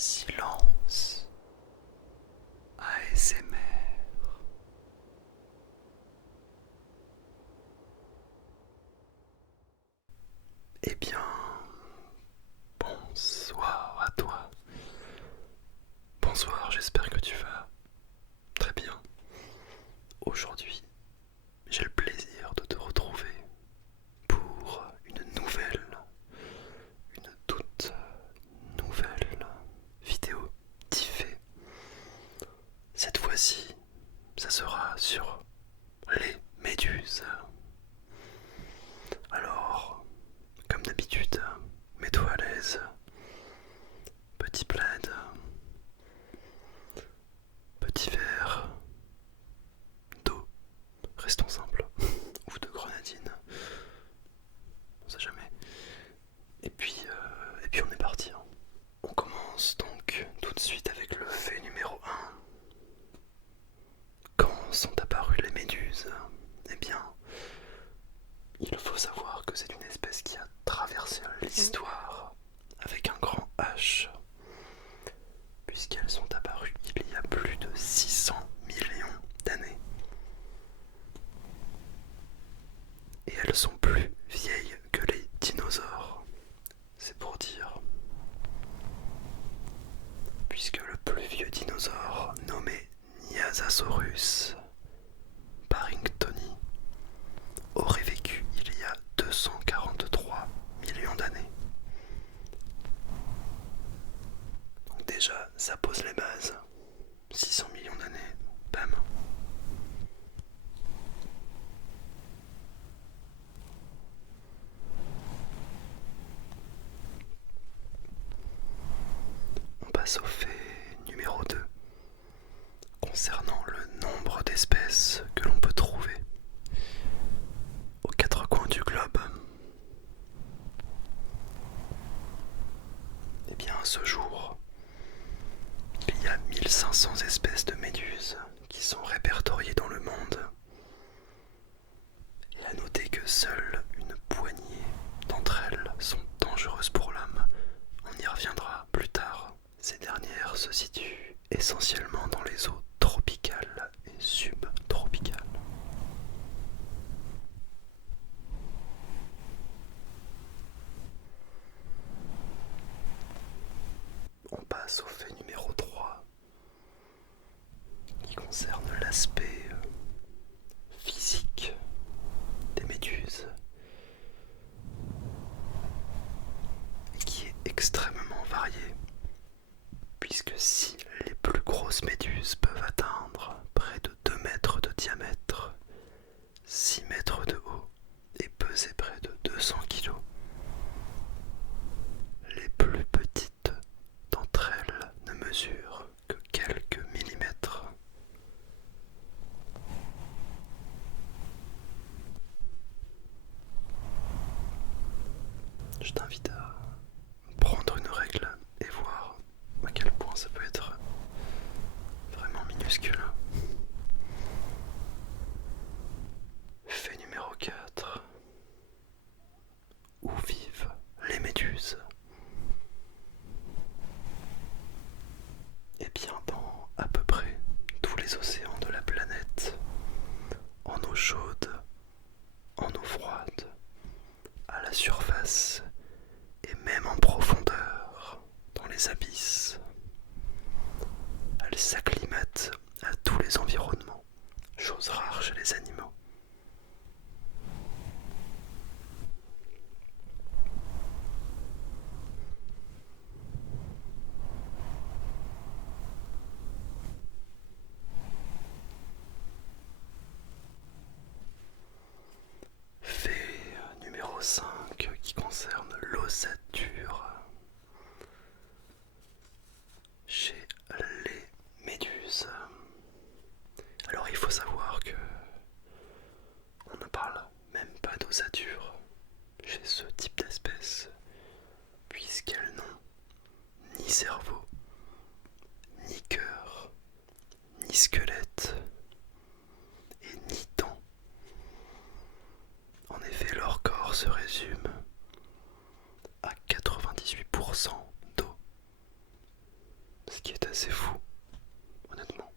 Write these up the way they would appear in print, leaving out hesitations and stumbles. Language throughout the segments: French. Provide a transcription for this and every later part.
Silence ASMR. Eh bien, bonsoir à toi. Bonsoir, j'espère que tu vas très bien. Aujourd'hui, j'ai le plaisir de te retrouver pour une toute nouvelle vidéo diffée. Cette fois-ci, ça sera sur les méduses. Alors, comme d'habitude, mets-toi à l'aise. Petit plaid, petit verre d'eau, restons simples, ou de grenadine, on sait jamais. Et puis on est parti. On commence donc tout de suite avec le fait numéro 1. Quand sont apparues les méduses? Eh bien, il faut savoir que c'est une espèce qui a traversé l'histoire avec un grand H, puisqu'elles sont apparues il y a plus de 600 millions d'années. Et elles sont plus vieilles que les dinosaures, c'est pour dire. Puisque le plus vieux dinosaure, nommé Nyasasaurus barringtoni, aurait vécu il y a 243 millions d'années. Donc déjà, ça pose les bases. 600 millions d'années, bam. On passe au fait numéro 2, concernant le nombre d'espèces que l'on peut trouver aux quatre coins du globe. Eh bien, à ce jour, il y a 1500 espèces de méduses qui sont répertoriées dans le monde. Et à noter que seule une poignée d'entre elles sont dangereuses pour l'homme. On y reviendra plus tard. Ces dernières se situent essentiellement dans les eaux tropicales et subtropicales. On passe au fait numéro 3, qui concerne l'aspect physique des méduses et qui est extrêmement varié, puisque si les plus grosses méduses peuvent atteindre près de 2 mètres de diamètre, 6 mètres de haut et peser près de 200 kg, les plus petites d'entre elles ne mesurent que quelques millimètres. Je t'invite à prendre une règle et voir à quel point ça peut être vraiment minuscule. Fait numéro 4. Où vivent les méduses? Eh bien, dans à peu près tous les océans de la planète, en eau chaude, en eau froide, à la surface et même en profondeur, dans les abysses. Elles s'acclimatent à tous les environnements, chose rare chez les animaux. Fait numéro 5 qui concerne l'ossature. Chez les méduses. Alors il faut savoir que on ne parle même pas d'ossature chez ce type d'espèce, puisqu'elles n'ont ni cerveau, ni cœur, ni squelette et ni dents. En effet, leur corps se résume à 98% d'eau. c'est fou, honnêtement.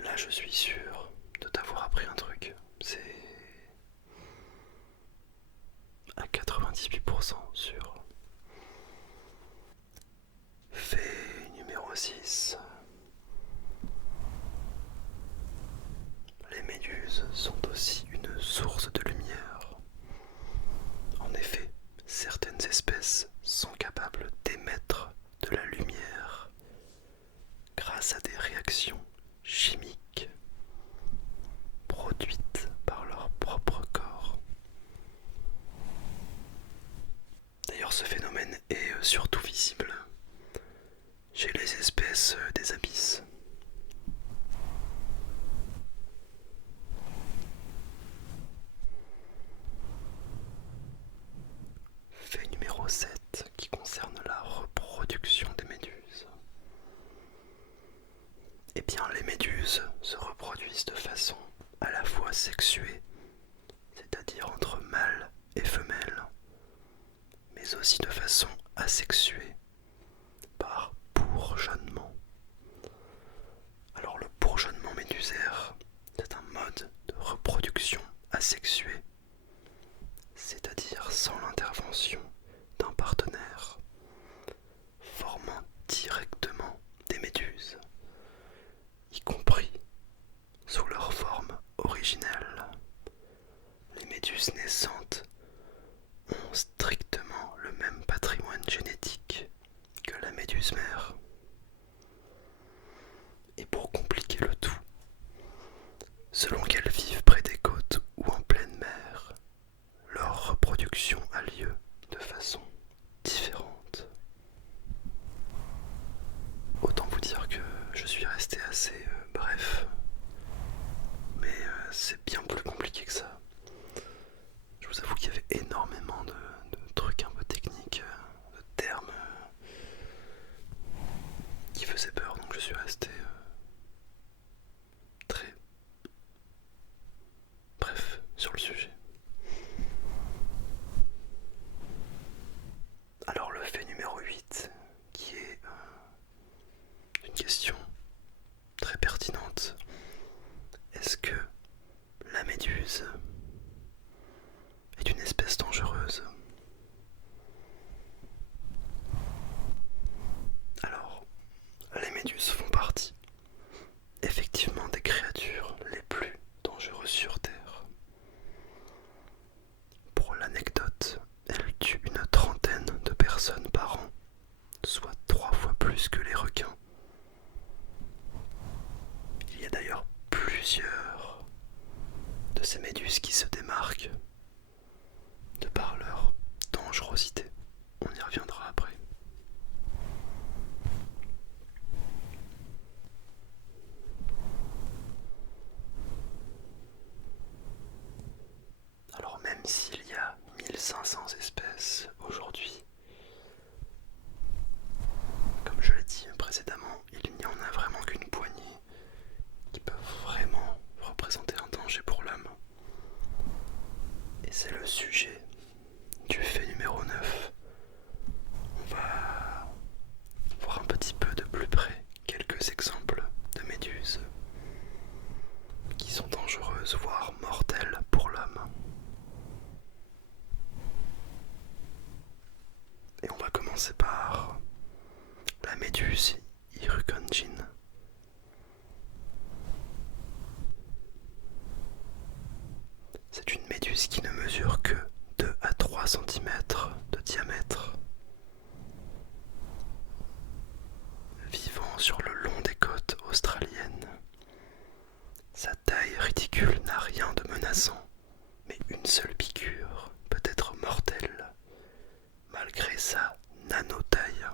Là, je suis sûr de t'avoir appris un truc. C'est à 98% sûr. Fait numéro 6. Les méduses sont aussi une source de lumière. En effet, certaines espèces sont capables d'émettre de la lumière grâce à des réactions chimiques produites par leur propre corps. D'ailleurs, ce phénomène est surtout visible chez les espèces des abysses. Fait numéro 7 qui concerne la reproduction des méduses. Eh bien, les méduses se reproduisent de façon à la fois sexuée, c'est-à-dire entre mâles et femelles, mais aussi de façon asexuée, par bourgeonnement. Alors le bourgeonnement médusaire, c'est un mode de reproduction asexuée, c'est-à-dire sans l'intervention d'un partenaire, formant directement des méduses, y compris sous leur forme originelle. Les méduses naissantes ont strictement le même patrimoine génétique que la méduse mère. Et pour compliquer le tout, selon qu'elles vivent près des côtes ou en pleine mer, leur reproduction a lieu de façon différente. Autant vous dire que je suis resté assez bref, mais c'est bien plus compliqué que ça. Je vous avoue qu'il y avait énormément de trucs un peu techniques, de termes qui faisaient peur, donc je suis resté très bref sur le sujet. Alors le fait numéro 8, qui est une question très pertinente. Est-ce que la méduse est une espèce dangereuse? Alors, les méduses font partie effectivement des créatures les plus dangereuses sur Terre. Pour l'anecdote, elles tuent une trentaine de personnes par an, soit 3 fois plus que les requins. Il y a d'ailleurs plusieurs de ces méduses qui se démarquent de par leur dangerosité. On y reviendra après. Alors même s'il y a 1500 espèces aujourd'hui, comme je l'ai dit précédemment, il n'y en a vraiment qu'une poignée qui peuvent vraiment représenter un danger pour l'homme. Et c'est le sujet du fait numéro 9. On va voir un petit peu de plus près quelques exemples de méduses qui sont dangereuses, voire mortelles pour l'homme. Et on va commencer par la méduse Irukandjin. C'est une méduse qui ne mesure que 2 à 3 cm de diamètre, vivant sur le long des côtes australiennes. Sa taille ridicule n'a rien de menaçant, mais une seule piqûre peut être mortelle, malgré sa nanotaille.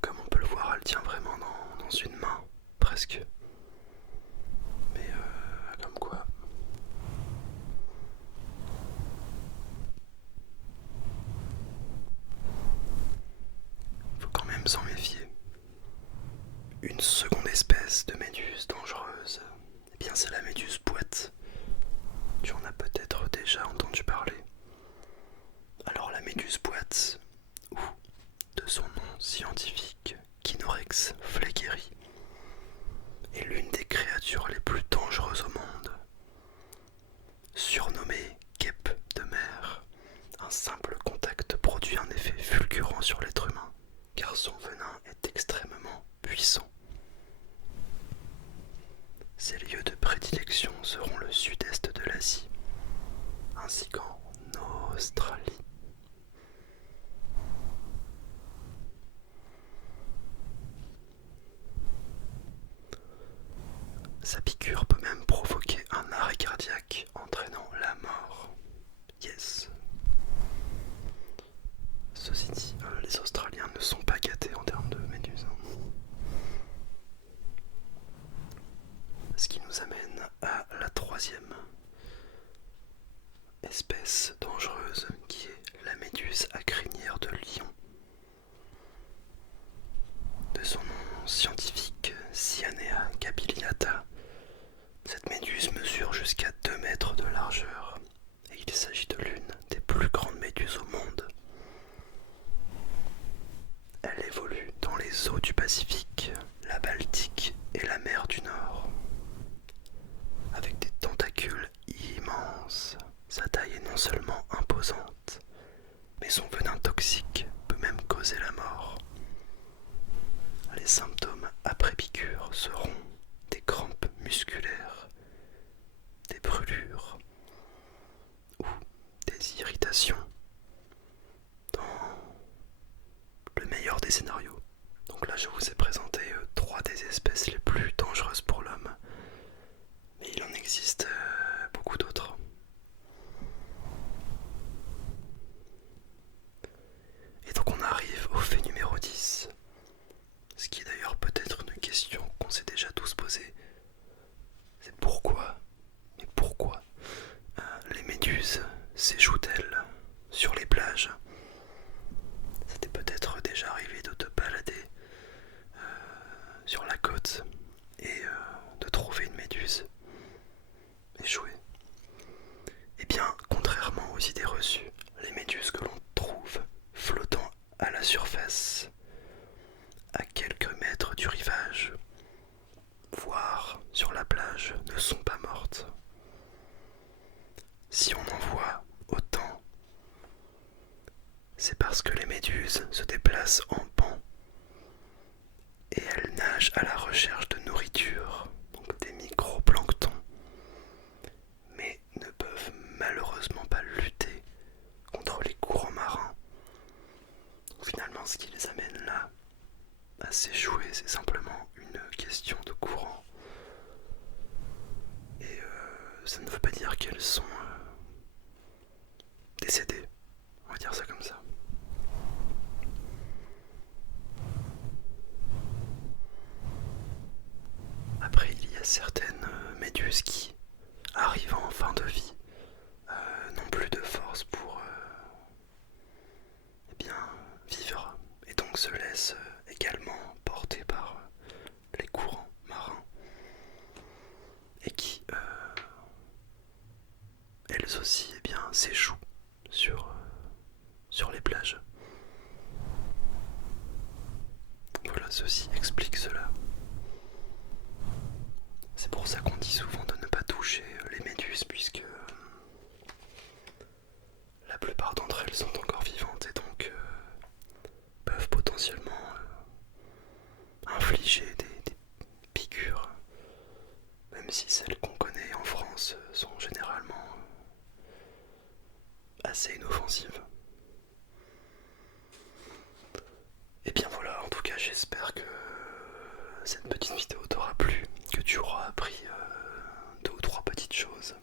Comme on peut le voir, elle tient vraiment dans une main, presque. Mais comme quoi. Faut quand même s'en méfier. Une seconde espèce de méduse dangereuse, eh bien c'est la méduse boîte. Tu en as peut-être déjà entendu parler. méduse boîte, ou de son nom scientifique, Chironex fleckeri, est l'une des créatures les plus dangereuses au monde. Surnommée guêpe de mer, un simple contact produit un effet fulgurant sur l'être humain, car son venin est extrêmement puissant. Ses lieux de prédilection seront le sud-est de l'Asie, ainsi qu'en Australie. Sa piqûre peut même provoquer un arrêt cardiaque entraînant la mort. Yes. Ceci dit, les Australiens ne sont pas gâtés en termes de méduses. Ce qui nous amène à la troisième espèce dangereuse qui est la méduse à crinière de lion. De son nom scientifique Cyanea capillata, cette méduse mesure jusqu'à 2 mètres de largeur et il s'agit de l'une des plus grandes méduses au monde. Elle évolue dans les eaux du Pacifique, la Baltique et la mer du Nord. Avec des tentacules immenses, sa taille est non seulement imposante, mais son venin toxique peut même causer la mort. Les symptômes après piqûre seront des crampes musculaires, des brûlures ou des irritations dans le meilleur des scénarios. Donc là je vous ai présenté 3 des espèces les plus dangereuses pour l'homme, mais il en existe beaucoup d'autres. Et donc on arrive au fait numéro 10, ce qui est d'ailleurs peut-être une question qu'on s'est déjà tous posée. C'est pourquoi, mais pourquoi les méduses s'échouent-elles sur les plages? Ça t'est peut-être déjà arrivé de te balader sur la côte et de trouver une méduse échouée. Eh bien, contrairement aux idées reçues, les méduses que l'on trouve flottant à la surface, à quelques mètres du rivage, voire sur la plage, ne sont pas mortes. Si on en voit autant, c'est parce que les méduses se déplacent en banc et elles nagent à la recherche de nourriture, donc des microplanctons, mais ne peuvent malheureusement pas lutter contre les courants marins. Donc finalement, ce qui les amène là à s'échouer, c'est simplement une question de courant. Et ça ne veut pas dire qu'elles sont décédées, on va dire ça comme ça. Après, il y a certaines méduses qui, arrivant en fin de vie, n'ont plus de force pour vivre et donc se laissent également porter par les courants marins et qui, elles aussi, s'échouent sur les plages. Voilà, ceci explique cela. C'est pour ça qu'on dit souvent de ne pas toucher les méduses, puisque la plupart d'entre elles sont encore vivantes et donc peuvent potentiellement infliger des piqûres, même si celles qu'on connaît en France sont généralement assez inoffensives. Et bien voilà, en tout cas j'espère que cette petite vidéo t'aura plu, que tu auras appris 2 ou 3 petites choses